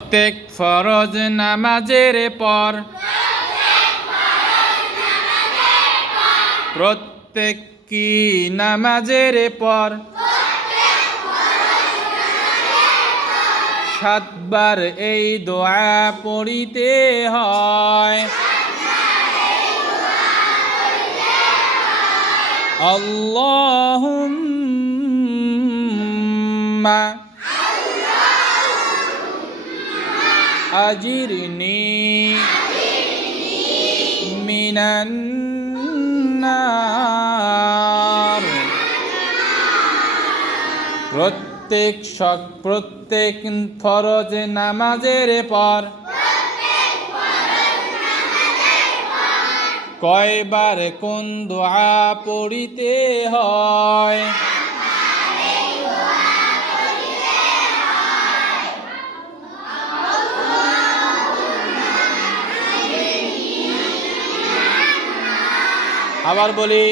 প্রত্যেক ফরজ নামাজের পর প্রত্যেক কি নামাজের পর 7 বার এই দোয়া পড়িতে হয়। আল্লাহুম্মা আজিরনি মিনান নার। প্রত্যেক ফরজ নামাজের পর কয়বার কোন দোয়া পড়িতে হয়? আবার বলি,